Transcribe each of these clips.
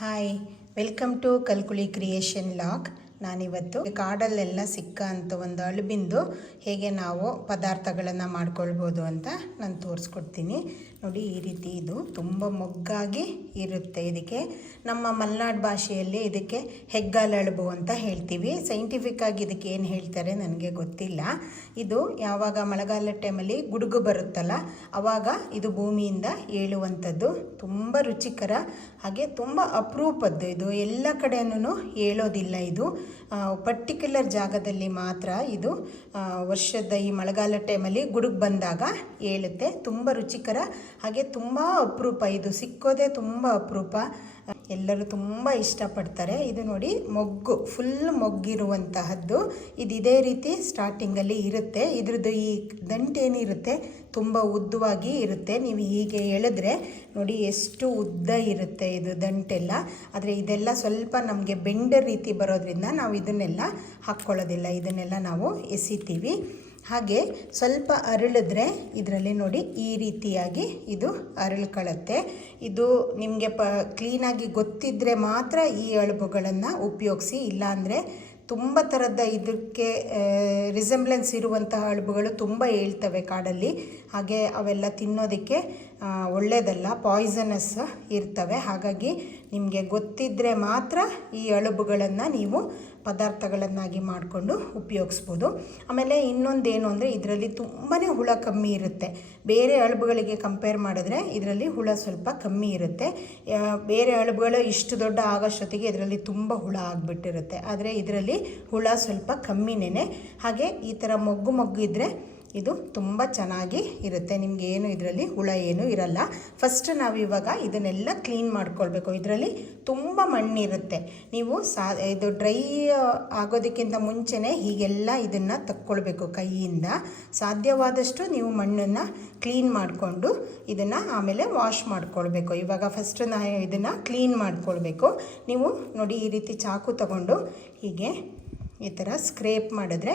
Hi, welcome to Kalkuli creation log. ನಾನಿವತ್ತು ಕಾಡಲ್ಲೆಲ್ಲ ಸಿಕ್ಕ ಅಂತ ಒಂದು ಅಳುಬಿಂದು ಹೇಗೆ ನಾವು ಪದಾರ್ಥಗಳನ್ನು ಮಾಡ್ಕೊಳ್ಬೋದು ಅಂತ ನಾನು ತೋರಿಸ್ಕೊಡ್ತೀನಿ. ನೋಡಿ, ಈ ರೀತಿ ಇದು ತುಂಬ ಮೊಗ್ಗಾಗಿ ಇರುತ್ತೆ. ಇದಕ್ಕೆ ನಮ್ಮ ಮಲೆನಾಡು ಭಾಷೆಯಲ್ಲಿ ಇದಕ್ಕೆ ಹೆಗ್ಗಾಲಳುಬು ಅಂತ ಹೇಳ್ತೀವಿ. ಸೈಂಟಿಫಿಕ್ ಆಗಿ ಇದಕ್ಕೆ ಏನು ಹೇಳ್ತಾರೆ ನನಗೆ ಗೊತ್ತಿಲ್ಲ. ಇದು ಯಾವಾಗ ಮಳೆಗಾಲ ಟೈಮಲ್ಲಿ ಗುಡುಗು ಬರುತ್ತಲ್ಲ, ಆವಾಗ ಇದು ಭೂಮಿಯಿಂದ ಏಳುವಂಥದ್ದು. ತುಂಬ ರುಚಿಕರ, ಹಾಗೆ ತುಂಬ ಅಪರೂಪದ್ದು. ಇದು ಎಲ್ಲ ಕಡೆಯೂ ಏಳೋದಿಲ್ಲ. ಇದು ಪರ್ಟಿಕ್ಯುಲರ್ ಜಾಗದಲ್ಲಿ ಮಾತ್ರ ಇದು ವರ್ಷದ ಈ ಮಳೆಗಾಲ ಟೈಮಲ್ಲಿ ಗುಡುಗು ಬಂದಾಗ ಏಳುತ್ತೆ. ತುಂಬ ರುಚಿಕರ, ಹಾಗೆ ತುಂಬ ಅಪರೂಪ. ಇದು ಸಿಕ್ಕೋದೇ ತುಂಬ ಅಪರೂಪ. ಎಲ್ಲರೂ ತುಂಬ ಇಷ್ಟಪಡ್ತಾರೆ. ಇದು ನೋಡಿ, ಮೊಗ್ಗು ಫುಲ್ ಮೊಗ್ಗಿರುವಂತಹದ್ದು. ಇದು ಇದೇ ರೀತಿ ಸ್ಟಾರ್ಟಿಂಗಲ್ಲಿ ಇರುತ್ತೆ. ಇದ್ರದ್ದು ಈ ದಂಟೇನಿರುತ್ತೆ ತುಂಬ ಉದ್ದವಾಗಿ ಇರುತ್ತೆ. ನೀವು ಹೀಗೆ ಎಳೆದ್ರೆ ನೋಡಿ ಎಷ್ಟು ಉದ್ದ ಇರುತ್ತೆ ಇದು ದಂಟೆಲ್ಲ. ಆದರೆ ಇದೆಲ್ಲ ಸ್ವಲ್ಪ ನಮಗೆ ಬೆಂಡರ್ ರೀತಿ ಬರೋದ್ರಿಂದ ನಾವು ಇದನ್ನೆಲ್ಲ ಹಾಕ್ಕೊಳ್ಳೋದಿಲ್ಲ. ಇದನ್ನೆಲ್ಲ ನಾವು ಎಸಿತೀವಿ. ಹಾಗೆ ಸ್ವಲ್ಪ ಅರಳಿದ್ರೆ ಇದರಲ್ಲಿ ನೋಡಿ ಈ ರೀತಿಯಾಗಿ ಇದು ಅರಳ್ಕೊಳ್ಳುತ್ತೆ. ಇದು ನಿಮಗೆ ಕ್ಲೀನಾಗಿ ಗೊತ್ತಿದ್ದರೆ ಮಾತ್ರ ಈ ಅಳುಬುಗಳನ್ನು ಉಪಯೋಗಿಸಿ. ಇಲ್ಲಾಂದರೆ ತುಂಬ ಥರದ ಇದಕ್ಕೆ ರಿಸೆಂಬ್ಲೆನ್ಸ್ ಇರುವಂತಹ ಅಳುಬುಗಳು ತುಂಬ ಹೇಳ್ತವೆ ಕಾಡಲ್ಲಿ. ಹಾಗೆ ಅವೆಲ್ಲ ತಿನ್ನೋದಕ್ಕೆ ಒಳ್ಳೆಯದಲ್ಲ, ಪಾಯ್ಸನಸ್ ಇರ್ತವೆ. ಹಾಗಾಗಿ ನಿಮಗೆ ಗೊತ್ತಿದ್ದರೆ ಮಾತ್ರ ಈ ಅಳುಬುಗಳನ್ನು ನೀವು ಪದಾರ್ಥಗಳನ್ನಾಗಿ ಮಾಡಿಕೊಂಡು ಉಪಯೋಗಿಸ್ಬೋದು. ಆಮೇಲೆ ಇನ್ನೊಂದೇನು ಅಂದರೆ ಇದರಲ್ಲಿ ತುಂಬಾ ಹುಳ ಕಮ್ಮಿ ಇರುತ್ತೆ. ಬೇರೆ ಅಳುಬುಗಳಿಗೆ ಕಂಪೇರ್ ಮಾಡಿದ್ರೆ ಇದರಲ್ಲಿ ಹುಳ ಸ್ವಲ್ಪ ಕಮ್ಮಿ ಇರುತ್ತೆ. ಬೇರೆ ಅಳುಬುಗಳು ಇಷ್ಟು ದೊಡ್ಡ ಆಗೋಷ್ಟೊತ್ತಿಗೆ ಇದರಲ್ಲಿ ತುಂಬ ಹುಳ ಆಗಿಬಿಟ್ಟಿರುತ್ತೆ. ಆದರೆ ಇದರಲ್ಲಿ ಹುಳ ಸ್ವಲ್ಪ ಕಮ್ಮಿನೇ. ಹಾಗೆ ಈ ಥರ ಮೊಗ್ಗು ಇದ್ದರೆ ಇದು ತುಂಬ ಚೆನ್ನಾಗಿ ಇರುತ್ತೆ. ನಿಮಗೆ ಏನು ಇದರಲ್ಲಿ ಹುಳ ಏನು ಇರಲ್ಲ. ಫಸ್ಟ್ ನಾವು ಇವಾಗ ಇದನ್ನೆಲ್ಲ ಕ್ಲೀನ್ ಮಾಡ್ಕೊಳ್ಬೇಕು. ಇದರಲ್ಲಿ ತುಂಬ ಮಣ್ಣಿರುತ್ತೆ. ನೀವು ಇದು ಡ್ರೈ ಆಗೋದಕ್ಕಿಂತ ಮುಂಚೆನೇ ಹೀಗೆಲ್ಲ ಇದನ್ನು ತಕ್ಕೊಳ್ಬೇಕು ಕೈಯಿಂದ. ಸಾಧ್ಯವಾದಷ್ಟು ನೀವು ಮಣ್ಣನ್ನು ಕ್ಲೀನ್ ಮಾಡಿಕೊಂಡು ಇದನ್ನು ಆಮೇಲೆ ವಾಶ್ ಮಾಡ್ಕೊಳ್ಬೇಕು. ಇವಾಗ ಫಸ್ಟ್ ನಾವು ಇದನ್ನು ಕ್ಲೀನ್ ಮಾಡ್ಕೊಳ್ಬೇಕು. ನೀವು ನೋಡಿ, ಈ ರೀತಿ ಚಾಕು ತಗೊಂಡು ಹೀಗೆ ಈ ಥರ ಸ್ಕ್ರೇಪ್ ಮಾಡಿದ್ರೆ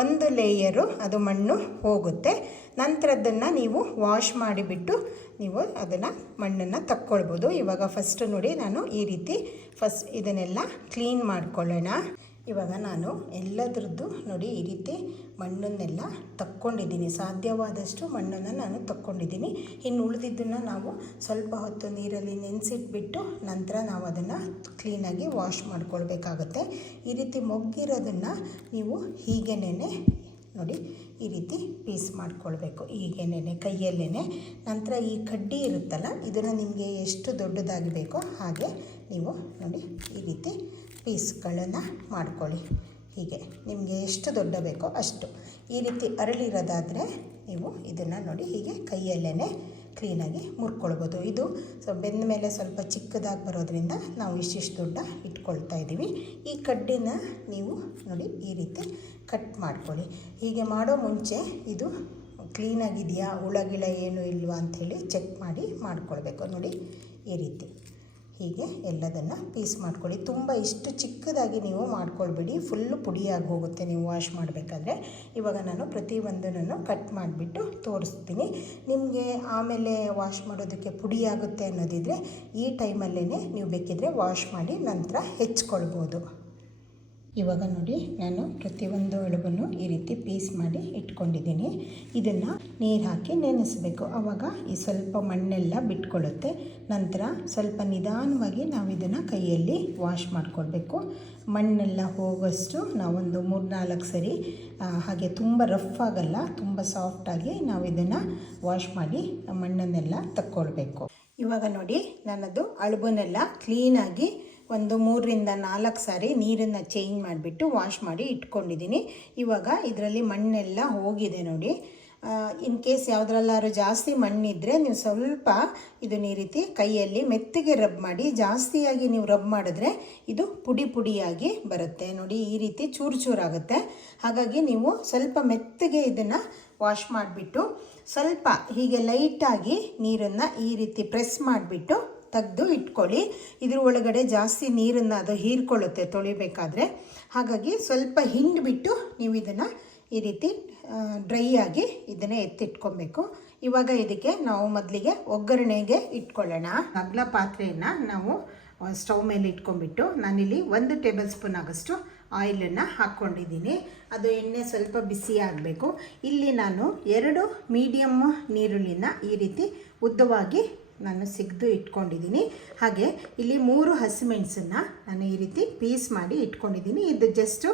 ಒಂದು ಲೇಯರು ಅದು ಮಣ್ಣು ಹೋಗುತ್ತೆ. ನಂತರದನ್ನು ನೀವು ವಾಶ್ ಮಾಡಿಬಿಟ್ಟು ನೀವು ಅದನ್ನು ಮಣ್ಣನ್ನು ತಕ್ಕೊಳ್ಬೋದು. ಇವಾಗ ಫಸ್ಟ್ ನೋಡಿ, ನಾನು ಈ ರೀತಿ ಫಸ್ಟ್ ಇದನ್ನೆಲ್ಲ ಕ್ಲೀನ್ ಮಾಡ್ಕೊಳ್ಳೋಣ. ಇವಾಗ ನಾನು ಎಲ್ಲದರದ್ದು ನೋಡಿ ಈ ರೀತಿ ಮಣ್ಣನ್ನೆಲ್ಲ ತಕ್ಕೊಂಡಿದ್ದೀನಿ. ಸಾಧ್ಯವಾದಷ್ಟು ಮಣ್ಣನ್ನು ನಾನು ತಕ್ಕೊಂಡಿದ್ದೀನಿ. ಇನ್ನು ಉಳಿದಿದ್ದನ್ನು ನಾವು ಸ್ವಲ್ಪ ಹೊತ್ತು ನೀರಲ್ಲಿ ನೆನೆಸಿಟ್ಬಿಟ್ಟು ನಂತರ ನಾವು ಅದನ್ನು ಕ್ಲೀನಾಗಿ ವಾಶ್ ಮಾಡ್ಕೊಳ್ಬೇಕಾಗತ್ತೆ. ಈ ರೀತಿ ಮೊಗ್ಗಿರೋದನ್ನು ನೀವು ಹೀಗೇನೆ ನೋಡಿ ಈ ರೀತಿ ಪೀಸ್ ಮಾಡ್ಕೊಳ್ಬೇಕು, ಹೀಗೇನೆ ಕೈಯಲ್ಲೇ. ನಂತರ ಈ ಕಡ್ಡಿ ಇರುತ್ತಲ್ಲ, ಇದನ್ನು ನಿಮಗೆ ಎಷ್ಟು ದೊಡ್ಡದಾಗಿ ಬೇಕೋ ಹಾಗೆ ನೀವು ನೋಡಿ ಈ ರೀತಿ ಪೀಸ್ಗಳನ್ನು ಮಾಡ್ಕೊಳ್ಳಿ. ಹೀಗೆ ನಿಮಗೆ ಎಷ್ಟು ದೊಡ್ಡ ಬೇಕೋ ಅಷ್ಟು. ಈ ರೀತಿ ಅರಳಿರೋದಾದರೆ ನೀವು ಇದನ್ನು ನೋಡಿ ಹೀಗೆ ಕೈಯಲ್ಲೇ ಕ್ಲೀನಾಗಿ ಮುರ್ಕೊಳ್ಬೋದು. ಇದು ಬೆಂದ ಮೇಲೆ ಸ್ವಲ್ಪ ಚಿಕ್ಕದಾಗಿ ಬರೋದ್ರಿಂದ ನಾವು ಇಷ್ಟಿಷ್ಟು ದೊಡ್ಡ ಇಟ್ಕೊಳ್ತಾ ಇದ್ದೀವಿ. ಈ ಕಡ್ಡಿನ ನೀವು ನೋಡಿ ಈ ರೀತಿ ಕಟ್ ಮಾಡ್ಕೊಳ್ಳಿ. ಹೀಗೆ ಮಾಡೋ ಮುಂಚೆ ಇದು ಕ್ಲೀನಾಗಿದೆಯಾ, ಹುಳಗಿಳ ಏನು ಇಲ್ವಾ ಅಂಥೇಳಿ ಚೆಕ್ ಮಾಡಿ ಮಾಡ್ಕೊಳ್ಬೇಕು. ನೋಡಿ ಈ ರೀತಿ ಹೀಗೆ ಎಲ್ಲದನ್ನು ಪೀಸ್ ಮಾಡ್ಕೊಳ್ಳಿ. ತುಂಬ ಇಷ್ಟು ಚಿಕ್ಕದಾಗಿ ನೀವು ಮಾಡ್ಕೊಳ್ಬೇಡಿ, ಫುಲ್ಲು ಪುಡಿಯಾಗಿ ಹೋಗುತ್ತೆ ನೀವು ವಾಶ್ ಮಾಡಬೇಕಾದ್ರೆ. ಇವಾಗ ನಾನು ಪ್ರತಿಯೊಂದನ್ನು ಕಟ್ ಮಾಡಿಬಿಟ್ಟು ತೋರಿಸ್ತೀನಿ. ನಿಮಗೆ ಆಮೇಲೆ ವಾಶ್ ಮಾಡೋದಕ್ಕೆ ಪುಡಿಯಾಗುತ್ತೆ ಅನ್ನೋದಿದ್ರೆ ಈ ಟೈಮಲ್ಲೇ ನೀವು ಬೇಕಿದ್ರೆ ವಾಶ್ ಮಾಡಿ ನಂತರ ಹೆಚ್ಕೊಳ್ಬೋದು. ಇವಾಗ ನೋಡಿ, ನಾನು ಪ್ರತಿಯೊಂದು ಅಳುಬನ್ನು ಈ ರೀತಿ ಪೀಸ್ ಮಾಡಿ ಇಟ್ಕೊಂಡಿದ್ದೀನಿ. ಇದನ್ನು ನೀರು ಹಾಕಿ ನೆನೆಸಬೇಕು. ಆವಾಗ ಈ ಸ್ವಲ್ಪ ಮಣ್ಣೆಲ್ಲ ಬಿಟ್ಕೊಳ್ಳುತ್ತೆ. ನಂತರ ಸ್ವಲ್ಪ ನಿಧಾನವಾಗಿ ನಾವು ಇದನ್ನು ಕೈಯಲ್ಲಿ ವಾಶ್ ಮಾಡ್ಕೊಳ್ಬೇಕು. ಮಣ್ಣೆಲ್ಲ ಹೋಗೋಷ್ಟು ನಾವೊಂದು 3-4 ಸರಿ, ಹಾಗೆ ತುಂಬ ರಫ್ ಆಗಲ್ಲ, ತುಂಬ ಸಾಫ್ಟಾಗಿ ನಾವು ಇದನ್ನು ವಾಶ್ ಮಾಡಿ ಮಣ್ಣನ್ನೆಲ್ಲ ತಕ್ಕೊಳ್ಬೇಕು. ಇವಾಗ ನೋಡಿ, ನನ್ನದು ಅಳುಬನ್ನೆಲ್ಲ ಕ್ಲೀನಾಗಿ ಒಂದು 3-4 ಸಾರಿ ನೀರನ್ನು ಚೇಂಜ್ ಮಾಡಿಬಿಟ್ಟು ವಾಶ್ ಮಾಡಿ ಇಟ್ಕೊಂಡಿದ್ದೀನಿ. ಇವಾಗ ಇದರಲ್ಲಿ ಮಣ್ಣೆಲ್ಲ ಹೋಗಿದೆ ನೋಡಿ. ಇನ್ ಕೇಸ್ ಯಾವುದ್ರಲ್ಲಾದ್ರೂ ಜಾಸ್ತಿ ಮಣ್ಣಿದ್ದರೆ ನೀವು ಸ್ವಲ್ಪ ಇದನ್ನ ಈ ರೀತಿ ಕೈಯಲ್ಲಿ ಮೆತ್ತಗೆ ರಬ್ ಮಾಡಿ. ಜಾಸ್ತಿಯಾಗಿ ನೀವು ರಬ್ ಮಾಡಿದ್ರೆ ಇದು ಪುಡಿಯಾಗಿ ಬರುತ್ತೆ ನೋಡಿ, ಈ ರೀತಿ ಚೂರಾಗುತ್ತೆ. ಹಾಗಾಗಿ ನೀವು ಸ್ವಲ್ಪ ಮೆತ್ತಗೆ ಇದನ್ನು ವಾಶ್ ಮಾಡಿಬಿಟ್ಟು ಸ್ವಲ್ಪ ಹೀಗೆ ಲೈಟಾಗಿ ನೀರನ್ನು ಈ ರೀತಿ ಪ್ರೆಸ್ ಮಾಡಿಬಿಟ್ಟು ತೆಗೆದು ಇಟ್ಕೊಳ್ಳಿ. ಇದ್ರ ಒಳಗಡೆ ಜಾಸ್ತಿ ನೀರನ್ನು ಅದು ಹೀರ್ಕೊಳ್ಳುತ್ತೆ ತೊಳಿಬೇಕಾದ್ರೆ. ಹಾಗಾಗಿ ಸ್ವಲ್ಪ ಹಿಂಡ್ಬಿಟ್ಟು ನೀವು ಇದನ್ನು ಈ ರೀತಿ ಡ್ರೈ ಆಗಿ ಇದನ್ನೇ ಎತ್ತಿಟ್ಕೊಬೇಕು. ಇವಾಗ ಇದಕ್ಕೆ ನಾವು ಮೊದಲಿಗೆ ಒಗ್ಗರಣೆಗೆ ಇಟ್ಕೊಳ್ಳೋಣ. ಅಗಲ ಪಾತ್ರೆಯನ್ನು ನಾವು ಸ್ಟವ್ ಮೇಲೆ ಇಟ್ಕೊಂಡ್ಬಿಟ್ಟು ನಾನಿಲ್ಲಿ 1 ಟೇಬಲ್ ಸ್ಪೂನ್ ಆಗೋಷ್ಟು ಆಯಿಲನ್ನು ಹಾಕ್ಕೊಂಡಿದ್ದೀನಿ. ಅದು ಎಣ್ಣೆ ಸ್ವಲ್ಪ ಬಿಸಿ ಆಗಬೇಕು. ಇಲ್ಲಿ ನಾನು 2 ಮೀಡಿಯಮ್ ನೀರುಳ್ಳಿನ ಈ ರೀತಿ ಉದ್ದವಾಗಿ ನಾನು ಸಿಗ್ದು ಇಟ್ಕೊಂಡಿದ್ದೀನಿ. ಹಾಗೆ ಇಲ್ಲಿ 3 ಹಸಿಮೆಣಸನ್ನು ನಾನು ಈ ರೀತಿ ಪೀಸ್ ಮಾಡಿ ಇಟ್ಕೊಂಡಿದ್ದೀನಿ. ಇದು ಜಸ್ಟು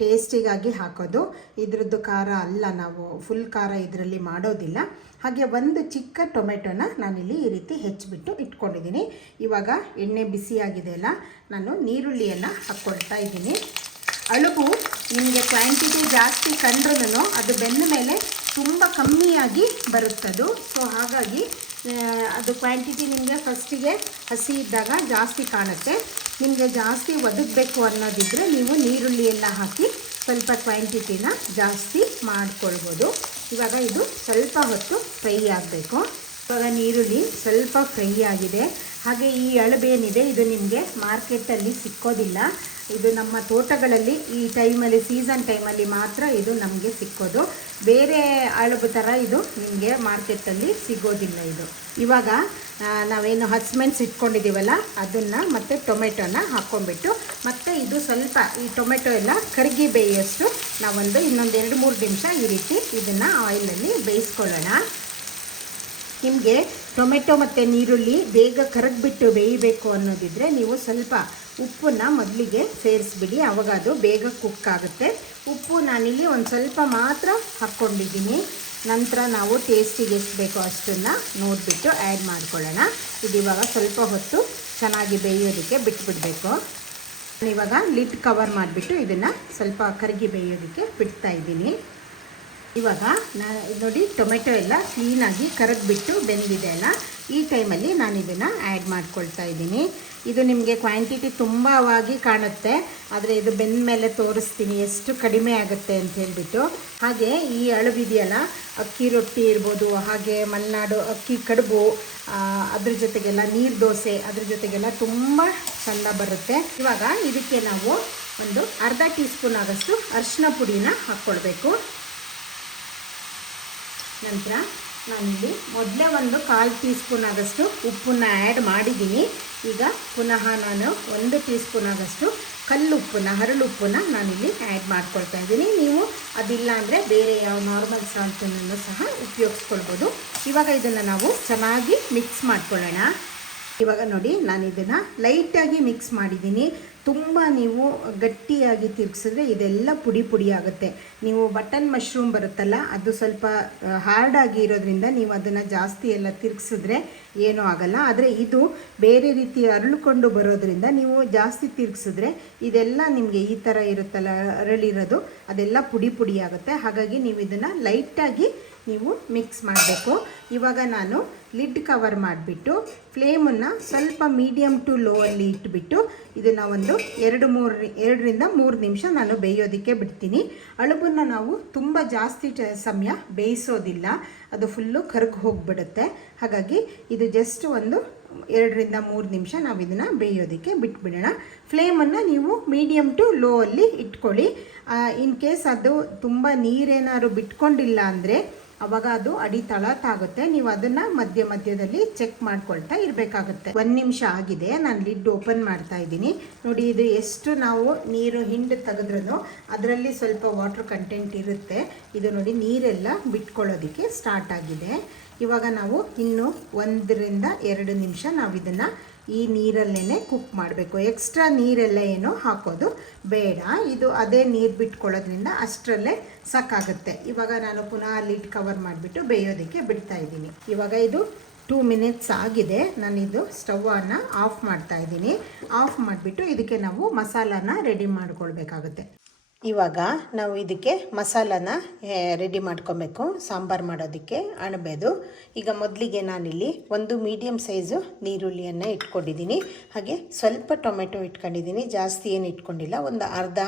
ಟೇಸ್ಟಿಗಾಗಿ ಹಾಕೋದು, ಇದ್ರದ್ದು ಖಾರ ಅಲ್ಲ, ನಾವು ಫುಲ್ ಖಾರ ಇದರಲ್ಲಿ ಮಾಡೋದಿಲ್ಲ. ಹಾಗೆ 1 ಚಿಕ್ಕ ಟೊಮೆಟೊನ ನಾನಿಲ್ಲಿ ಈ ರೀತಿ ಹೆಚ್ಚಿಬಿಟ್ಟು ಇಟ್ಕೊಂಡಿದ್ದೀನಿ. ಇವಾಗ ಎಣ್ಣೆ ಬಿಸಿಯಾಗಿದೆ ಅಲ್ಲ, ನಾನು ನೀರುಳ್ಳಿಯನ್ನು ಹಾಕ್ಕೊಳ್ತಾ ಇದ್ದೀನಿ. ಅಳುಗು ನಿಮಗೆ ಕ್ವಾಂಟಿಟಿ ಜಾಸ್ತಿ ಕಂಡ್ರೂ ಅದು ಬೆಂದ ಮೇಲೆ ತುಂಬ ಕಮ್ಮಿಯಾಗಿ ಬರುತ್ತದು. ಸೊ ಹಾಗಾಗಿ ಅದು ಕ್ವಾಂಟಿಟಿ ನಿಮಗೆ ಫಸ್ಟಿಗೆ ಹಸಿ ಇದ್ದಾಗ ಜಾಸ್ತಿ ಕಾಣುತ್ತೆ. ನಿಮಗೆ ಜಾಸ್ತಿ ಒದಗಬೇಕು ಅನ್ನೋದಿದ್ದರೆ ನೀವು ನೀರುಳ್ಳಿ ಎಲ್ಲ ಹಾಕಿ ಸ್ವಲ್ಪ ಕ್ವಾಂಟಿಟಿನ ಜಾಸ್ತಿ ಮಾಡ್ಕೊಳ್ಬೋದು. ಇವಾಗ ಇದು ಸ್ವಲ್ಪ ಹೊತ್ತು ಫ್ರೈ ಆಗಬೇಕು. ಇವಾಗ ನೀರುಳ್ಳಿ ಸ್ವಲ್ಪ ಫ್ರೈ ಆಗಿದೆ. ಹಾಗೆ ಈ ಅಳಬೇನಿದೆ ಇದು ನಿಮಗೆ ಮಾರ್ಕೆಟಲ್ಲಿ ಸಿಕ್ಕೋದಿಲ್ಲ. ಇದು ನಮ್ಮ ತೋಟಗಳಲ್ಲಿ ಈ ಟೈಮಲ್ಲಿ ಸೀಸನ್ ಟೈಮಲ್ಲಿ ಮಾತ್ರ ಇದು ನಮಗೆ ಸಿಕ್ಕೋದು. ಬೇರೆ ಅಳಬು ಥರ ಇದು ನಿಮಗೆ ಮಾರ್ಕೆಟಲ್ಲಿ ಸಿಗೋದಿಲ್ಲ. ಇದು ಇವಾಗ ನಾವೇನು ಹಸಿಮೆಣಸು ಇಟ್ಕೊಂಡಿದ್ದೀವಲ್ಲ ಅದನ್ನು ಮತ್ತು ಟೊಮೆಟೊನ ಹಾಕ್ಕೊಂಡ್ಬಿಟ್ಟು ಮತ್ತು ಇದು ಸ್ವಲ್ಪ ಈ ಟೊಮೆಟೊ ಎಲ್ಲ ಕರಗಿ ಬೇಯೋಷ್ಟು ನಾವೊಂದು ಇನ್ನೊಂದು 2-3 ನಿಮಿಷ ಈ ರೀತಿ ಇದನ್ನು ಆಯಿಲಲ್ಲಿ ಬೇಯಿಸ್ಕೊಳ್ಳೋಣ. ನಿಮಗೆ ಟೊಮೆಟೊ ಮತ್ತು ನೀರುಳ್ಳಿ ಬೇಗ ಕರಗಿಬಿಟ್ಟು ಬೇಯಬೇಕು ಅನ್ನೋದಿದ್ದರೆ ನೀವು ಸ್ವಲ್ಪ ಉಪ್ಪನ್ನು ಮೊದಲಿಗೆ ಸೇರಿಸ್ಬಿಡಿ, ಆವಾಗ ಅದು ಬೇಗ ಕುಕ್ ಆಗುತ್ತೆ. ಉಪ್ಪು ನಾನಿಲ್ಲಿ ಒಂದು ಸ್ವಲ್ಪ ಮಾತ್ರ ಹಾಕ್ಕೊಂಡಿದ್ದೀನಿ. ನಂತರ ನಾವು ಟೇಸ್ಟಿಗೆ ಎಷ್ಟು ಬೇಕೋ ಅಷ್ಟನ್ನು ನೋಡಿಬಿಟ್ಟು ಆ್ಯಡ್ ಮಾಡ್ಕೊಳ್ಳೋಣ. ಇದು ಇವಾಗ ಸ್ವಲ್ಪ ಹೊತ್ತು ಚೆನ್ನಾಗಿ ಬೇಯೋದಕ್ಕೆ ಬಿಟ್ಬಿಡಬೇಕು. ನಾನಿವಾಗ ಲಿಡ್ ಕವರ್ ಮಾಡಿಬಿಟ್ಟು ಇದನ್ನು ಸ್ವಲ್ಪ ಕರಗಿ ಬೇಯೋದಕ್ಕೆ ಬಿಡ್ತಾ ಇದ್ದೀನಿ. ಇವಾಗ ನೋಡಿ ಟೊಮೆಟೊ ಎಲ್ಲ ಕ್ಲೀನಾಗಿ ಕರಗಿಬಿಟ್ಟು ಬೆಂದಿದೆ ಅಲ್ಲ, ಈ ಟೈಮಲ್ಲಿ ನಾನು ಇದನ್ನು ಆ್ಯಡ್ ಮಾಡ್ಕೊಳ್ತಾ ಇದ್ದೀನಿ. ಇದು ನಿಮಗೆ ಕ್ವಾಂಟಿಟಿ ತುಂಬವಾಗಿ ಕಾಣುತ್ತೆ, ಆದರೆ ಇದು ಬೆಂದ ಮೇಲೆ ತೋರಿಸ್ತೀನಿ ಎಷ್ಟು ಕಡಿಮೆ ಆಗುತ್ತೆ ಅಂತ ಹೇಳಿಬಿಟ್ಟು. ಹಾಗೆ ಈ ಅಳವಿದೆಯಲ್ಲ, ಅಕ್ಕಿ ರೊಟ್ಟಿ ಇರ್ಬೋದು, ಹಾಗೆ ಮಲೆನಾಡು ಅಕ್ಕಿ ಕಡುಬು, ಅದ್ರ ಜೊತೆಗೆಲ್ಲ ನೀರು ದೋಸೆ, ಅದ್ರ ಜೊತೆಗೆಲ್ಲ ತುಂಬ ಚೆಂದ ಬರುತ್ತೆ. ಇವಾಗ ಇದಕ್ಕೆ ನಾವು ಒಂದು ಅರ್ಧ ಟೀ ಸ್ಪೂನ್ ಆಗೋಷ್ಟು ಅರಿಶಿನ ಪುಡಿನ ಹಾಕ್ಕೊಳ್ಬೇಕು. ನಂತರ ನಾನಿಲ್ಲಿ ಮೊದಲೇ ಒಂದು 1/4 ಟೀ ಸ್ಪೂನ್ ಆಗೋಷ್ಟು ಉಪ್ಪನ್ನು ಆ್ಯಡ್ ಮಾಡಿದ್ದೀನಿ. ಈಗ ಪುನಃ ನಾನು 1 ಟೀ ಸ್ಪೂನ್ ಆಗೋಷ್ಟು ಕಲ್ಲುಪ್ಪನ್ನು, ಹರಳುಪ್ಪನ್ನು ನಾನಿಲ್ಲಿ ಆ್ಯಡ್ ಮಾಡ್ಕೊಳ್ತಾ ಇದ್ದೀನಿ. ನೀವು ಅದಿಲ್ಲ ಅಂದರೆ ಬೇರೆ ಯಾವ ನಾರ್ಮಲ್ ಸಾಲ್ಟನ್ನು ಸಹ ಉಪಯೋಗಿಸ್ಕೊಳ್ಬೋದು. ಇವಾಗ ಇದನ್ನು ನಾವು ಚೆನ್ನಾಗಿ ಮಿಕ್ಸ್ ಮಾಡ್ಕೊಳ್ಳೋಣ. ಇವಾಗ ನೋಡಿ ನಾನು ಇದನ್ನು ಲೈಟಾಗಿ ಮಿಕ್ಸ್ ಮಾಡಿದ್ದೀನಿ. ತುಂಬ ನೀವು ಗಟ್ಟಿಯಾಗಿ ತಿರುಗಿಸಿದ್ರೆ ಇದೆಲ್ಲ ಪುಡಿ ಪುಡಿ ಆಗುತ್ತೆ. ನೀವು ಬಟನ್ ಮಶ್ರೂಮ್ ಬರುತ್ತಲ್ಲ, ಅದು ಸ್ವಲ್ಪ ಹಾರ್ಡಾಗಿ ಇರೋದ್ರಿಂದ ನೀವು ಅದನ್ನು ಜಾಸ್ತಿ ಎಲ್ಲ ತಿರುಗಿಸಿದ್ರೆ ಏನೂ ಆಗಲ್ಲ. ಆದರೆ ಇದು ಬೇರೆ ರೀತಿ ಅರಳಿಕೊಂಡು ಬರೋದ್ರಿಂದ ನೀವು ಜಾಸ್ತಿ ತಿರುಗಿಸಿದ್ರೆ ಇದೆಲ್ಲ ನಿಮಗೆ ಈ ಥರ ಇರುತ್ತಲ್ಲ ಅರಳಿರೋದು, ಅದೆಲ್ಲ ಪುಡಿ ಪುಡಿ ಆಗುತ್ತೆ. ಹಾಗಾಗಿ ನೀವು ಇದನ್ನು ಲೈಟಾಗಿ ನೀವು ಮಿಕ್ಸ್ ಮಾಡಬೇಕು. ಇವಾಗ ನಾನು ಲಿಡ್ ಕವರ್ ಮಾಡಿಬಿಟ್ಟು ಫ್ಲೇಮನ್ನು ಸ್ವಲ್ಪ ಮೀಡಿಯಮ್ ಟು ಲೋ ಅಲ್ಲಿ ಇಟ್ಬಿಟ್ಟು ಇದನ್ನು ಒಂದು 2ರಿಂದ 3 ನಿಮಿಷ ನಾನು ಬೇಯೋದಕ್ಕೆ ಬಿಡ್ತೀನಿ. ಅಳುಬನ್ನು ನಾವು ತುಂಬ ಜಾಸ್ತಿ ಸಮಯ ಬೇಯಿಸೋದಿಲ್ಲ, ಅದು ಫುಲ್ಲು ಕರಗಿ ಹೋಗಿಬಿಡುತ್ತೆ. ಹಾಗಾಗಿ ಇದು ಜಸ್ಟ್ ಒಂದು 2ರಿಂದ 3 ನಿಮಿಷ ನಾವು ಇದನ್ನು ಬೇಯೋದಕ್ಕೆ ಬಿಟ್ಬಿಡೋಣ. ಫ್ಲೇಮನ್ನು ನೀವು ಮೀಡಿಯಮ್ ಟು ಲೋ ಅಲ್ಲಿ ಇಟ್ಕೊಳ್ಳಿ. ಇನ್ ಕೇಸ್ ಅದು ತುಂಬ ನೀರೇನಾದ್ರು ಬಿಟ್ಕೊಂಡಿಲ್ಲ ಅಂದರೆ ಅವಾಗ ಅದು ಅಡಿ ತಳತಾಗುತ್ತೆ. ನೀವು ಅದನ್ನು ಮಧ್ಯ ಮಧ್ಯದಲ್ಲಿ ಚೆಕ್ ಮಾಡ್ಕೊಳ್ತಾ ಇರಬೇಕಾಗುತ್ತೆ. 1 ನಿಮಿಷ ಆಗಿದೆ, ನಾನು ಲಿಡ್ ಓಪನ್ ಮಾಡ್ತಾ ಇದ್ದೀನಿ. ನೋಡಿ ಇದು ಎಷ್ಟು ನಾವು ನೀರು ಹಿಂಡು ತೆಗೆದ್ರೂ ಅದರಲ್ಲಿ ಸ್ವಲ್ಪ ವಾಟರ್ ಕಂಟೆಂಟ್ ಇರುತ್ತೆ. ಇದು ನೋಡಿ ನೀರೆಲ್ಲ ಬಿಟ್ಕೊಳ್ಳೋದಕ್ಕೆ ಸ್ಟಾರ್ಟ್ ಆಗಿದೆ. ಇವಾಗ ನಾವು ಇನ್ನು 1ರಿಂದ 2 ನಿಮಿಷ ನಾವು ಇದನ್ನು ಈ ನೀರಲ್ಲೇ ಕುಕ್ ಮಾಡಬೇಕು. ಎಕ್ಸ್ಟ್ರಾ ನೀರೆಲ್ಲ ಏನೋ ಹಾಕೋದು ಬೇಡ, ಇದು ಅದೇ ನೀರು ಬಿಟ್ಕೊಳ್ಳೋದ್ರಿಂದ ಅಷ್ಟರಲ್ಲೇ ಸಾಕಾಗುತ್ತೆ. ಇವಾಗ ನಾನು ಪುನಃ ಲಿಡ್ ಕವರ್ ಮಾಡಿಬಿಟ್ಟು ಬೇಯೋದಕ್ಕೆ ಬಿಡ್ತಾ ಇದ್ದೀನಿ. ಇವಾಗ ಇದು 2 ಮಿನಿಟ್ಸ್ ಆಗಿದೆ. ನಾನಿದು ಸ್ಟವನ್ನು ಆಫ್ ಮಾಡ್ತಾ ಇದ್ದೀನಿ. ಆಫ್ ಮಾಡಿಬಿಟ್ಟು ಇದಕ್ಕೆ ನಾವು ಮಸಾಲಾನ ರೆಡಿ ಮಾಡ್ಕೊಳ್ಬೇಕಾಗುತ್ತೆ. ಇವಾಗ ನಾವು ಇದಕ್ಕೆ ಮಸಾಲಾನ ರೆಡಿ ಮಾಡ್ಕೊಬೇಕು. ಸಾಂಬಾರು ಮಾಡೋದಕ್ಕೆ ಅಣಬೆದು. ಈಗ ಮೊದಲಿಗೆ ನಾನಿಲ್ಲಿ ಒಂದು ಮೀಡಿಯಮ್ ಸೈಜು ನೀರುಳ್ಳಿಯನ್ನು ಇಟ್ಕೊಂಡಿದ್ದೀನಿ. ಹಾಗೆ ಸ್ವಲ್ಪ ಟೊಮೆಟೊ ಇಟ್ಕೊಂಡಿದ್ದೀನಿ, ಜಾಸ್ತಿ ಏನು ಇಟ್ಕೊಂಡಿಲ್ಲ, ಒಂದು ಅರ್ಧ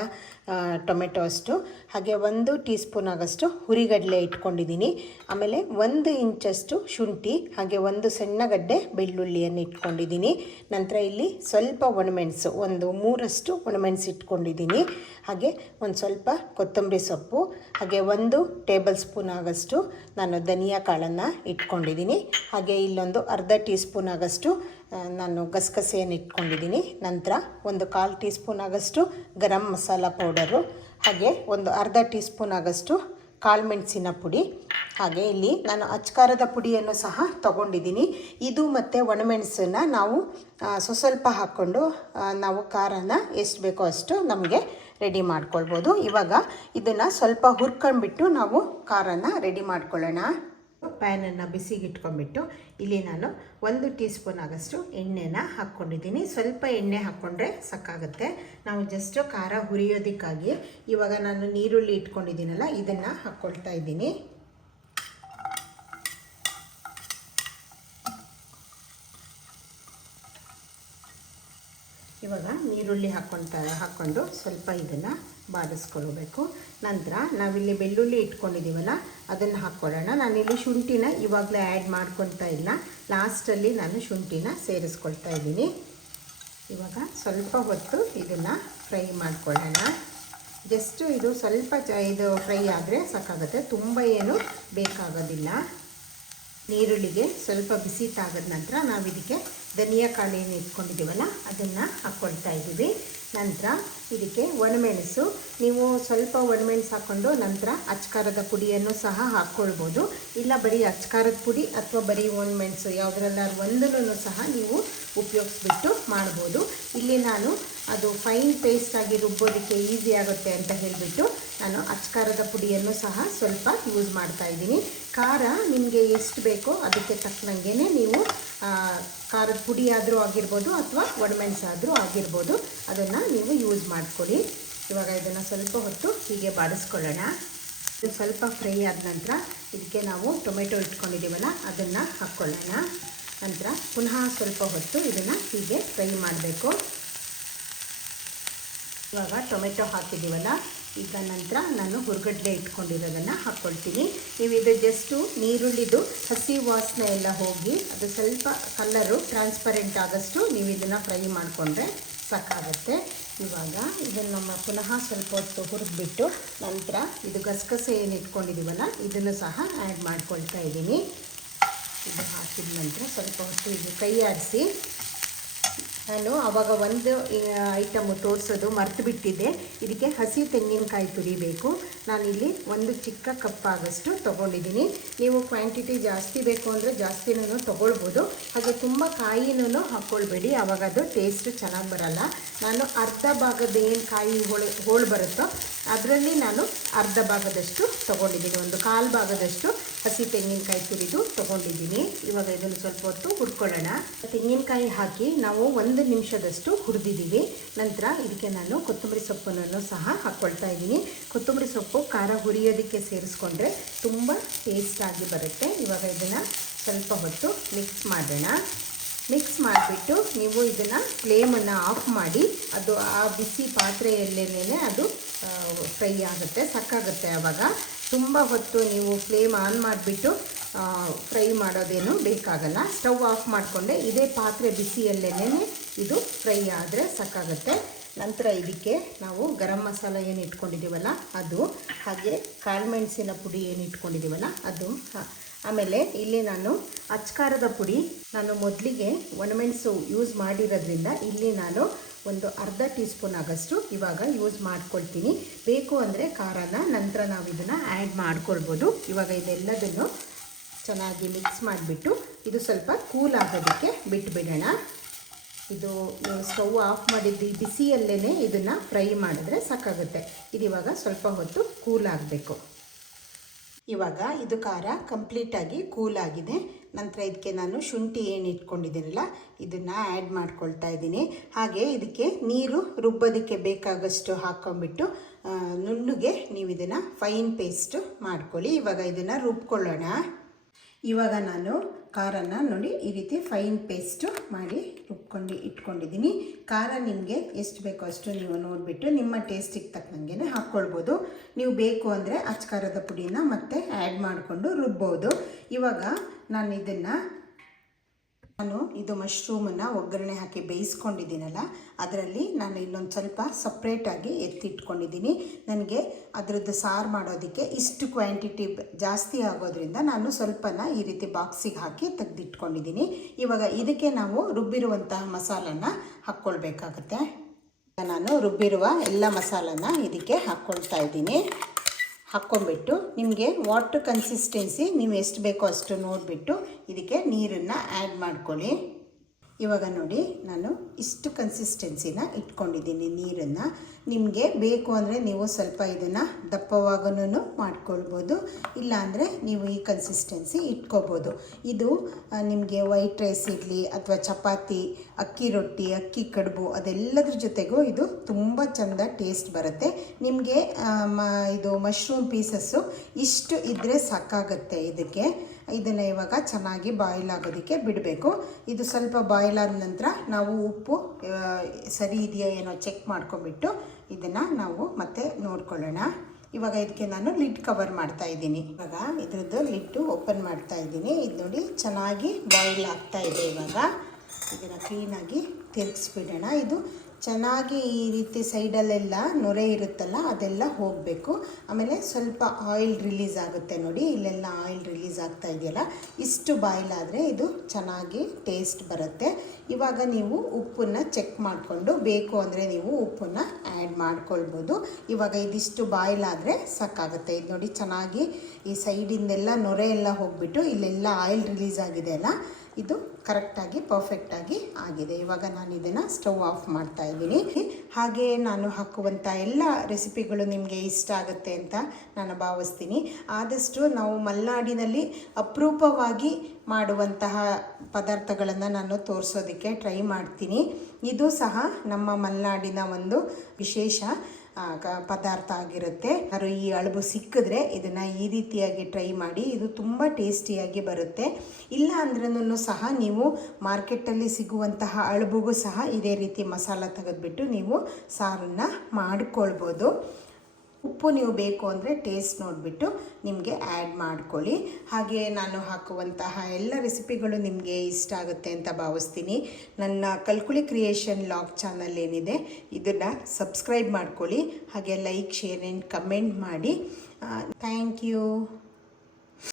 ಟೊಮೆಟೊ ಅಷ್ಟು. ಹಾಗೆ 1 ಟೀ ಸ್ಪೂನ್ ಆಗೋಷ್ಟು ಹುರಿಗಡಲೆ ಇಟ್ಕೊಂಡಿದ್ದೀನಿ. ಆಮೇಲೆ 1 ಇಂಚಷ್ಟು ಶುಂಠಿ, ಹಾಗೆ 1 ಸಣ್ಣ ಗಡ್ಡೆ ಬೆಳ್ಳುಳ್ಳಿಯನ್ನು ಇಟ್ಕೊಂಡಿದ್ದೀನಿ. ನಂತರ ಇಲ್ಲಿ ಸ್ವಲ್ಪ ಒಣಮೆಣಸು, ಒಂದು 3 ಒಣಮೆಣಸು ಇಟ್ಕೊಂಡಿದ್ದೀನಿ. ಹಾಗೆ ಒಂದು ಸ್ವಲ್ಪ ಕೊತ್ತಂಬರಿ ಸೊಪ್ಪು, ಹಾಗೆ 1 ಟೇಬಲ್ ಸ್ಪೂನ್ ಆಗೋಷ್ಟು ನಾನು ಧನಿಯಾ ಕಾಳನ್ನು ಇಟ್ಕೊಂಡಿದ್ದೀನಿ. ಹಾಗೆ ಇಲ್ಲೊಂದು ಅರ್ಧ ಟೀ ಸ್ಪೂನ್ ಆಗೋಷ್ಟು ನಾನು ಗಸಗಸೆಯನ್ನು ಇಟ್ಕೊಂಡಿದ್ದೀನಿ. ನಂತರ ಒಂದು 1/4 tea spoon ಆಗಷ್ಟು garam masala powder, ಹಾಗೆ ಒಂದು ಅರ್ಧ ಟೀ ಸ್ಪೂನ್ ಆಗಷ್ಟು ಕಾಳುಮೆಣಸಿನ ಪುಡಿ, ಹಾಗೆ ಇಲ್ಲಿ ನಾನು ಅಚ್ಕಾರದ ಪುಡಿಯನ್ನು ಸಹ ತಗೊಂಡಿದ್ದೀನಿ. ಇದು ಮತ್ತು ಒಣಮೆಣಸನ್ನು ನಾವು ಸ್ವಲ್ಪ ಹಾಕ್ಕೊಂಡು ನಾವು ಖಾರನ ಎಷ್ಟು ಬೇಕೋ ಅಷ್ಟು ನಮಗೆ ರೆಡಿ ಮಾಡ್ಕೊಳ್ಬೋದು. ಇವಾಗ ಇದನ್ನು ಸ್ವಲ್ಪ ಹುರ್ಕೊಂಡ್ಬಿಟ್ಟು ನಾವು ಖಾರನ ರೆಡಿ ಮಾಡ್ಕೊಳ್ಳೋಣ. ಪ್ಯಾನನ್ನು ಬಿಸಿಗೆ ಇಟ್ಕೊಂಡ್ಬಿಟ್ಟು ಇಲ್ಲಿ ನಾನು 1 ಟೀ ಸ್ಪೂನ್ ಆಗಷ್ಟು ಎಣ್ಣೆನ ಹಾಕ್ಕೊಂಡಿದ್ದೀನಿ. ಸ್ವಲ್ಪ ಎಣ್ಣೆ ಹಾಕ್ಕೊಂಡ್ರೆ ಸಾಕಾಗುತ್ತೆ. ನಾವು ಜಸ್ಟು ಖಾರ ಹುರಿಯೋದಕ್ಕಾಗಿ ಇವಾಗ ನಾನು ನೀರುಳ್ಳಿ ಇಟ್ಕೊಂಡಿದ್ದೀನಲ್ಲ ಇದನ್ನು ಹಾಕ್ಕೊಳ್ತಾ ಇದ್ದೀನಿ. ಇವಾಗ ನೀರುಳ್ಳಿ ಹಾಕ್ಕೊಂಡು ಸ್ವಲ್ಪ ಇದನ್ನು ಬಾಡಿಸ್ಕೊಳ್ಬೇಕು. ನಂತರ ನಾವಿಲ್ಲಿ ಬೆಳ್ಳುಳ್ಳಿ ಇಟ್ಕೊಂಡಿದ್ದೀವಲ್ಲ ಅದನ್ನು ಹಾಕ್ಕೊಳ್ಳೋಣ. ನಾನಿಲ್ಲಿ ಶುಂಠಿನ ಇವಾಗಲೇ ಆ್ಯಡ್ ಮಾಡ್ಕೊಳ್ತಾ ಇಲ್ಲ, ಲಾಸ್ಟಲ್ಲಿ ನಾನು ಶುಂಠಿನ ಸೇರಿಸ್ಕೊಳ್ತಾ ಇದ್ದೀನಿ. ಇವಾಗ ಸ್ವಲ್ಪ ಹೊತ್ತು ಇದನ್ನು ಫ್ರೈ ಮಾಡ್ಕೊಳ್ಳೋಣ. ಜಸ್ಟು ಇದು ಸ್ವಲ್ಪ ಇದು ಫ್ರೈ ಆದರೆ ಸಾಕಾಗುತ್ತೆ, ತುಂಬ ಏನು ಬೇಕಾಗೋದಿಲ್ಲ. ನೀರುಳ್ಳಿಗೆ ಸ್ವಲ್ಪ ಬಿಸಿ ತಾಗದ ನಂತರ ನಾವು ಇದಕ್ಕೆ ಧನಿಯಾ ಕಾಳು ಏನು ಇಟ್ಕೊಂಡಿದ್ದೀವಲ್ಲ ಅದನ್ನು ಹಾಕ್ಕೊಳ್ತಾ ಇದ್ದೀವಿ. ನಂತರ ಇದಕ್ಕೆ ಒಣಮೆಣಸು, ನೀವು ಸ್ವಲ್ಪ ಒಣಮೆಣಸು ಹಾಕ್ಕೊಂಡು ನಂತರ ಅಚ್ಕಾರದ ಪುಡಿಯನ್ನು ಸಹ ಹಾಕ್ಕೊಳ್ಬೋದು. ಇಲ್ಲ ಬರೀ ಅಚ್ಕಾರದ ಪುಡಿ ಅಥವಾ ಬರೀ ಒಣಮೆಣಸು ಯಾವುದ್ರಲ್ಲಾದ್ರು ಒಂದನ್ನು ಸಹ ನೀವು ಉಪಯೋಗಿಸ್ಬಿಟ್ಟು ಮಾಡ್ಬೋದು. ಇಲ್ಲಿ ನಾನು ಅದು ಫೈನ್ ಪೇಸ್ಟಾಗಿ ರುಬ್ಬೋದಕ್ಕೆ ಈಸಿ ಆಗುತ್ತೆ ಅಂತ ಹೇಳಿಬಿಟ್ಟು ನಾನು ಅಚ್ಕಾರದ ಪುಡಿಯನ್ನು ಸಹ ಸ್ವಲ್ಪ ಯೂಸ್ ಮಾಡ್ತಾಯಿದ್ದೀನಿ. ಖಾರ ನಿಮಗೆ ಎಷ್ಟು ಬೇಕೋ ಅದಕ್ಕೆ ತಕ್ಕನಂಗೆ ನೀವು ಖಾರದ ಪುಡಿ ಆದರೂ ಆಗಿರ್ಬೋದು ಅಥವಾ ಒಣಮೆಣಸಾದರೂ ಆಗಿರ್ಬೋದು, ಅದನ್ನು ನೀವು ಯೂಸ್ ಮಾಡ್ಕೊಳ್ಳಿ. ಇವಾಗ ಇದನ್ನು ಸ್ವಲ್ಪ ಹೊತ್ತು ಹೀಗೆ ಬಾಡಿಸ್ಕೊಳ್ಳೋಣ. ಇದು ಸ್ವಲ್ಪ ಫ್ರೈ ಆದ ನಂತರ ಇದಕ್ಕೆ ನಾವು ಟೊಮೆಟೊ ಇಟ್ಕೊಂಡಿದ್ದೀವಲ್ಲ ಅದನ್ನು ಹಾಕ್ಕೊಳ್ಳೋಣ. ನಂತರ ಪುನಃ ಸ್ವಲ್ಪ ಹೊತ್ತು ಇದನ್ನು ಹೀಗೆ ಫ್ರೈ ಮಾಡಬೇಕು. ಇವಾಗ ಟೊಮೆಟೊ ಹಾಕಿದ್ದೀವಲ್ಲ, ಈಗ ನಂತರ ನಾನು ಹುರ್ಗಡ್ಲೆ ಇಟ್ಕೊಂಡಿರೋದನ್ನು ಹಾಕ್ಕೊಳ್ತೀನಿ. ನೀವು ಇದು ಜಸ್ಟು ನೀರುಳ್ಳಿದು ಹಸಿ ವಾಸನೆ ಎಲ್ಲ ಹೋಗಿ ಅದು ಸ್ವಲ್ಪ ಕಲರು ಟ್ರಾನ್ಸ್ಪರೆಂಟ್ ಆದಷ್ಟು ನೀವು ಇದನ್ನು ಫ್ರೈ ಮಾಡಿಕೊಂಡ್ರೆ ಸಾಕಾಗುತ್ತೆ. ಇವಾಗ ಇದನ್ನು ನಮ್ಮ ಪುನಃ ಸ್ವಲ್ಪ ಹೊತ್ತು ಹುರಿದ್ಬಿಟ್ಟು ನಂತರ ಇದು ಗಸಗಸೆ ಏನು ಇಟ್ಕೊಂಡಿದ್ದೀವಲ್ಲ ಇದನ್ನು ಸಹ ಆ್ಯಡ್ ಮಾಡ್ಕೊಳ್ತಾ ಇದ್ದೀನಿ. ಇದು ಹಾಕಿದ ನಂತರ ಸ್ವಲ್ಪ ಹೊತ್ತು ಇದು ಕೈ ಆಡಿಸಿ, ನಾನು ಆವಾಗ ಒಂದು ಐಟಮು ತೋರಿಸೋದು ಮರ್ತು ಬಿಟ್ಟಿದ್ದೆ. ಇದಕ್ಕೆ ಹಸಿ ತೆಂಗಿನಕಾಯಿ ತುರಿಬೇಕು. ನಾನಿಲ್ಲಿ ಒಂದು ಚಿಕ್ಕ ಕಪ್ಪಾಗಷ್ಟು ತೊಗೊಂಡಿದ್ದೀನಿ. ನೀವು ಕ್ವಾಂಟಿಟಿ ಜಾಸ್ತಿ ಬೇಕು ಅಂದರೆ ಜಾಸ್ತಿನೂ ತೊಗೊಳ್ಬೋದು. ಹಾಗೆ ತುಂಬ ಕಾಯಿನೂ ಹಾಕ್ಕೊಳ್ಬೇಡಿ, ಆವಾಗ ಅದು ಟೇಸ್ಟ್ ಚೆನ್ನಾಗಿ ಬರಲ್ಲ. ನಾನು ಅರ್ಧ ಭಾಗದ ಏನು ಕಾಯಿ ಹೋಳು ಬರುತ್ತೋ ಅದರಲ್ಲಿ ನಾನು ಅರ್ಧ ಭಾಗದಷ್ಟು ತೊಗೊಂಡಿದ್ದೀನಿ, ಒಂದು 1/4 ಭಾಗದಷ್ಟು ಹಸಿ ತೆಂಗಿನಕಾಯಿ ತುರಿದು ತೊಗೊಂಡಿದ್ದೀನಿ. ಇವಾಗ ಇದನ್ನು ಸ್ವಲ್ಪ ಹೊತ್ತು ಹುರ್ಕೊಳ್ಳೋಣ. ತೆಂಗಿನಕಾಯಿ ಹಾಕಿ ನಾವು 1 ನಿಮಿಷದಷ್ಟು ಹುರಿದಿದ್ದೀವಿ. ನಂತರ ಇದಕ್ಕೆ ನಾನು ಕೊತ್ತಂಬರಿ ಸೊಪ್ಪನ್ನು ಸಹ ಹಾಕ್ಕೊಳ್ತಾ ಇದ್ದೀನಿ. ಕೊತ್ತಂಬರಿ ಸೊಪ್ಪು ಖಾರ ಹುರಿಯೋದಕ್ಕೆ ಸೇರಿಸ್ಕೊಂಡ್ರೆ ತುಂಬ ಟೇಸ್ಟಾಗಿ ಬರುತ್ತೆ. ಇವಾಗ ಇದನ್ನು ಸ್ವಲ್ಪ ಹೊತ್ತು ಮಿಕ್ಸ್ ಮಾಡೋಣ. ಮಿಕ್ಸ್ ಮಾಡಿಬಿಟ್ಟು ನೀವು ಇದನ್ನು ಫ್ಲೇಮನ್ನು ಆಫ್ ಮಾಡಿ, ಅದು ಆ ಬಿಸಿ ಪಾತ್ರೆಯಲ್ಲೇನೆ ಅದು ಫ್ರೈ ಆಗುತ್ತೆ, ಸಾಕಾಗುತ್ತೆ. ಆವಾಗ ತುಂಬ ಹೊತ್ತು ನೀವು ಫ್ಲೇಮ್ ಆನ್ ಮಾಡಿಬಿಟ್ಟು ಫ್ರೈ ಮಾಡೋದೇನು ಬೇಕಾಗಲ್ಲ. ಸ್ಟವ್ ಆಫ್ ಮಾಡಿಕೊಂಡೆ ಇದೇ ಪಾತ್ರೆ ಬಿಸಿಯಲ್ಲೇನೆ ಇದು ಫ್ರೈ ಆದರೆ ಸಾಕಾಗುತ್ತೆ. ನಂತರ ಇದಕ್ಕೆ ನಾವು ಗರಂ ಮಸಾಲ ಏನು ಇಟ್ಕೊಂಡಿದ್ದೀವಲ್ಲ ಅದು, ಹಾಗೆ ಕಾಳುಮೆಣಸಿನ ಪುಡಿ ಏನು ಇಟ್ಕೊಂಡಿದ್ದೀವಲ್ಲ ಅದು, ಆಮೇಲೆ ಇಲ್ಲಿ ನಾನು ಅಚ್ಕಾರದ ಪುಡಿ, ನಾನು ಮೊದಲಿಗೆ ಒಣಮೆಣಸು ಯೂಸ್ ಮಾಡಿರೋದ್ರಿಂದ ಇಲ್ಲಿ ನಾನು ಒಂದು ಅರ್ಧ ಟೀ ಸ್ಪೂನ್ ಆಗಷ್ಟು ಇವಾಗ ಯೂಸ್ ಮಾಡ್ಕೊಳ್ತೀನಿ. ಬೇಕು ಅಂದರೆ ಖಾರನ ನಂತರ ನಾವು ಇದನ್ನು ಆ್ಯಡ್ ಮಾಡ್ಕೊಳ್ಬೋದು. ಇವಾಗ ಇದೆಲ್ಲದನ್ನು ಚೆನ್ನಾಗಿ ಮಿಕ್ಸ್ ಮಾಡಿಬಿಟ್ಟು ಇದು ಸ್ವಲ್ಪ ಕೂಲ್ ಆಗೋದಕ್ಕೆ ಬಿಟ್ಟುಬಿಡೋಣ. ಇದು ಸ್ಟವ್ ಆಫ್ ಮಾಡಿದ್ದು ಬಿಸಿಯಲ್ಲೇ ಇದನ್ನು ಫ್ರೈ ಮಾಡಿದ್ರೆ ಸಾಕಾಗುತ್ತೆ. ಇದು ಇವಾಗ ಸ್ವಲ್ಪ ಹೊತ್ತು ಕೂಲ್ ಆಗಬೇಕು. ಇವಾಗ ಇದು ಖಾರ ಕಂಪ್ಲೀಟಾಗಿ ಕೂಲ್ ಆಗಿದೆ. ನಂತರ ಇದಕ್ಕೆ ನಾನು ಶುಂಠಿ ಏನು ಇಟ್ಕೊಂಡಿದ್ದೀನಲ್ಲ ಇದನ್ನು ಆ್ಯಡ್ ಮಾಡ್ಕೊಳ್ತಾ ಇದ್ದೀನಿ. ಹಾಗೆ ಇದಕ್ಕೆ ನೀರು ರುಬ್ಬೋದಕ್ಕೆ ಬೇಕಾಗಷ್ಟು ಹಾಕ್ಕೊಂಬಿಟ್ಟು ನುಣ್ಣಗೆ ನೀವು ಇದನ್ನು ಫೈನ್ ಪೇಸ್ಟ್ ಮಾಡ್ಕೊಳ್ಳಿ. ಇವಾಗ ಇದನ್ನು ರುಬ್ಕೊಳ್ಳೋಣ. ಇವಾಗ ನಾನು ಖಾರನ ನೋಡಿ ಈ ರೀತಿ ಫೈನ್ ಪೇಸ್ಟು ಮಾಡಿ ರುಬ್ಕೊಂಡು ಇಟ್ಕೊಂಡಿದ್ದೀನಿ. ಖಾರ ನಿಮಗೆ ಎಷ್ಟು ಬೇಕೋ ಅಷ್ಟು ನೀವು ನೋಡಿಬಿಟ್ಟು ನಿಮ್ಮ ಟೇಸ್ಟಿಗೆ ತಕ್ಕಂಗೆ ಹಾಕ್ಕೊಳ್ಬೋದು. ನೀವು ಬೇಕು ಅಂದರೆ ಅಚ್ಕಾರದ ಪುಡಿನ ಮತ್ತೆ ಆ್ಯಡ್ ಮಾಡಿಕೊಂಡು ರುಬ್ಬೋದು. ಇವಾಗ ನಾನು ಇದನ್ನು ನಾನು ಇದು ಮಶ್ರೂಮನ್ನು ಒಗ್ಗರಣೆ ಹಾಕಿ ಬೇಯಿಸ್ಕೊಂಡಿದ್ದೀನಲ್ಲ, ಅದರಲ್ಲಿ ನಾನು ಇನ್ನೊಂದು ಸ್ವಲ್ಪ ಸಪ್ರೇಟಾಗಿ ಎತ್ತಿಟ್ಕೊಂಡಿದ್ದೀನಿ. ನನಗೆ ಅದರದ್ದು ಸಾರು ಮಾಡೋದಕ್ಕೆ ಇಷ್ಟು ಕ್ವಾಂಟಿಟಿ ಜಾಸ್ತಿ ಆಗೋದ್ರಿಂದ ನಾನು ಸ್ವಲ್ಪನ ಈ ರೀತಿ ಬಾಕ್ಸಿಗೆ ಹಾಕಿ ತೆಗೆದಿಟ್ಕೊಂಡಿದ್ದೀನಿ. ಇವಾಗ ಇದಕ್ಕೆ ನಾವು ರುಬ್ಬಿರುವಂತಹ ಮಸಾಲನ ಹಾಕ್ಕೊಳ್ಬೇಕಾಗತ್ತೆ. ನಾನು ರುಬ್ಬಿರುವ ಎಲ್ಲ ಮಸಾಲನ ಇದಕ್ಕೆ ಹಾಕ್ಕೊಳ್ತಾ ಇದ್ದೀನಿ. ಹಾಕ್ಕೊಂಬಿಟ್ಟು ನಿಮಗೆ ವಾಟರ್ ಕನ್ಸಿಸ್ಟೆನ್ಸಿ ನೀವು ಎಷ್ಟು ಬೇಕೋ ಅಷ್ಟು ನೋಡಿಬಿಟ್ಟು ಇದಕ್ಕೆ ನೀರನ್ನು ಆ್ಯಡ್ ಮಾಡ್ಕೊಳ್ಳಿ. ಇವಾಗ ನೋಡಿ, ನಾನು ಇಷ್ಟು ಕನ್ಸಿಸ್ಟೆನ್ಸಿನ ಇಟ್ಕೊಂಡಿದ್ದೀನಿ ನೀರನ್ನು. ನಿಮಗೆ ಬೇಕು ಅಂದರೆ ನೀವು ಸ್ವಲ್ಪ ಇದನ್ನು ದಪ್ಪವಾಗೂ ಮಾಡ್ಕೊಳ್ಬೋದು, ಇಲ್ಲಾಂದರೆ ನೀವು ಈ ಕನ್ಸಿಸ್ಟೆನ್ಸಿ ಇಟ್ಕೋಬೋದು. ಇದು ನಿಮಗೆ ವೈಟ್ ರೈಸ್ ಇರಲಿ ಅಥವಾ ಚಪಾತಿ, ಅಕ್ಕಿ ರೊಟ್ಟಿ, ಅಕ್ಕಿ ಕಡುಬು ಅದೆಲ್ಲದ್ರ ಜೊತೆಗೂ ಇದು ತುಂಬ ಚೆಂದ ಟೇಸ್ಟ್ ಬರುತ್ತೆ. ನಿಮಗೆ ಇದು ಮಶ್ರೂಮ್ ಪೀಸಸ್ಸು ಇಷ್ಟು ಇದ್ದರೆ ಸಾಕಾಗುತ್ತೆ ಇದಕ್ಕೆ. ಇದನ್ನು ಇವಾಗ ಚೆನ್ನಾಗಿ ಬಾಯ್ಲ್ ಆಗೋದಕ್ಕೆ ಬಿಡಬೇಕು. ಇದು ಸ್ವಲ್ಪ ಬಾಯ್ಲ್ ಆದ ನಂತರ ನಾವು ಉಪ್ಪು ಸರಿ ಇದೆಯಾ ಏನೋ ಚೆಕ್ ಮಾಡ್ಕೊಂಬಿಟ್ಟು ಇದನ್ನು ನಾವು ಮತ್ತೆ ನೋಡ್ಕೊಳ್ಳೋಣ. ಇವಾಗ ಇದಕ್ಕೆ ನಾನು ಲಿಡ್ ಕವರ್ ಮಾಡ್ತಾ ಇದ್ದೀನಿ. ಇವಾಗ ಇದ್ರದ್ದು ಲಿಡ್ಡು ಓಪನ್ ಮಾಡ್ತಾ ಇದ್ದೀನಿ. ಇದು ನೋಡಿ ಚೆನ್ನಾಗಿ ಬಾಯ್ಲ್ ಆಗ್ತಾ ಇದೆ. ಇವಾಗ ಇದನ್ನು ಕ್ಲೀನಾಗಿ ತಿರುಗಿಸ್ಬಿಡೋಣ. ಇದು ಚೆನ್ನಾಗಿ ಈ ರೀತಿ ಸೈಡಲ್ಲೆಲ್ಲ ನೊರೆ ಇರುತ್ತಲ್ಲ ಅದೆಲ್ಲ ಹೋಗಬೇಕು. ಆಮೇಲೆ ಸ್ವಲ್ಪ ಆಯಿಲ್ ರಿಲೀಸ್ ಆಗುತ್ತೆ ನೋಡಿ, ಇಲ್ಲೆಲ್ಲ ಆಯಿಲ್ ರಿಲೀಸ್ ಆಗ್ತಾ ಇದೆಯಲ್ಲ, ಇಷ್ಟು ಬಾಯ್ಲ್ ಆದರೆ ಇದು ಚೆನ್ನಾಗಿ ಟೇಸ್ಟ್ ಬರುತ್ತೆ. ಇವಾಗ ನೀವು ಉಪ್ಪನ್ನು ಚೆಕ್ ಮಾಡಿಕೊಂಡು ಬೇಕು ಅಂದರೆ ನೀವು ಉಪ್ಪನ್ನು ಆ್ಯಡ್ ಮಾಡ್ಕೊಳ್ಬೋದು. ಇವಾಗ ಇದಿಷ್ಟು ಬಾಯ್ಲ್ ಆದರೆ ಸಾಕಾಗುತ್ತೆ. ಇದು ನೋಡಿ ಚೆನ್ನಾಗಿ ಈ ಸೈಡಿಂದೆಲ್ಲ ನೊರೆ ಎಲ್ಲ ಹೋಗಿಬಿಟ್ಟು ಇಲ್ಲೆಲ್ಲ ಆಯಿಲ್ ರಿಲೀಸ್ ಆಗಿದೆ ಅಲ್ಲ, ಇದು ಕರೆಕ್ಟಾಗಿ ಪರ್ಫೆಕ್ಟಾಗಿ ಆಗಿದೆ. ಇವಾಗ ನಾನು ಇದನ್ನು ಸ್ಟವ್ ಆಫ್ ಮಾಡ್ತಾ ಇದ್ದೀನಿ. ಹಾಗೆ ನಾನು ಹಾಕುವಂಥ ಎಲ್ಲ ರೆಸಿಪಿಗಳು ನಿಮಗೆ ಇಷ್ಟ ಆಗುತ್ತೆ ಅಂತ ನಾನು ಭಾವಿಸ್ತೀನಿ. ಆದಷ್ಟು ನಾವು ಮಲೆನಾಡಿನಲ್ಲಿ ಅಪರೂಪವಾಗಿ ಮಾಡುವಂತಹ ಪದಾರ್ಥಗಳನ್ನು ನಾನು ತೋರಿಸೋದಕ್ಕೆ ಟ್ರೈ ಮಾಡ್ತೀನಿ. ಇದು ಸಹ ನಮ್ಮ ಮಲೆನಾಡಿನ ಒಂದು ವಿಶೇಷ ಪದಾರ್ಥ ಆಗಿರುತ್ತೆ. ಯಾರು ಈ ಅಳಬು ಸಿಕ್ಕಿದ್ರೆ ಇದನ್ನು ಈ ರೀತಿಯಾಗಿ ಟ್ರೈ ಮಾಡಿ, ಇದು ತುಂಬ ಟೇಸ್ಟಿಯಾಗಿ ಬರುತ್ತೆ. ಇಲ್ಲ ಅಂದ್ರೂ ಸಹ ನೀವು ಮಾರ್ಕೆಟಲ್ಲಿ ಸಿಗುವಂತಹ ಅಳಬುಗೂ ಸಹ ಇದೇ ರೀತಿ ಮಸಾಲ ತೆಗೆದುಬಿಟ್ಟು ನೀವು ಸಾರನ್ನು ಮಾಡಿಕೊಳ್ಬೋದು. ಉಪ್ಪು ನೀವು ಬೇಕು ಅಂದರೆ ಟೇಸ್ಟ್ ನೋಡಿಬಿಟ್ಟು ನಿಮಗೆ ಆ್ಯಡ್ ಮಾಡ್ಕೊಳ್ಳಿ. ಹಾಗೆ ನಾನು ಹಾಕುವಂತಹ ಎಲ್ಲ ರೆಸಿಪಿಗಳು ನಿಮಗೆ ಇಷ್ಟ ಆಗುತ್ತೆ ಅಂತ ಭಾವಿಸ್ತೀನಿ. ನನ್ನ ಕಲ್ಕುಳಿ ಕ್ರಿಯೇಷನ್ ಲಾಗ್ ಚಾನಲ್ ಏನಿದೆ ಇದನ್ನು ಸಬ್ಸ್ಕ್ರೈಬ್ ಮಾಡ್ಕೊಳ್ಳಿ. ಹಾಗೆ ಲೈಕ್, ಶೇರ್ ಆ್ಯಂಡ್ ಕಮೆಂಟ್ ಮಾಡಿ. Thank you.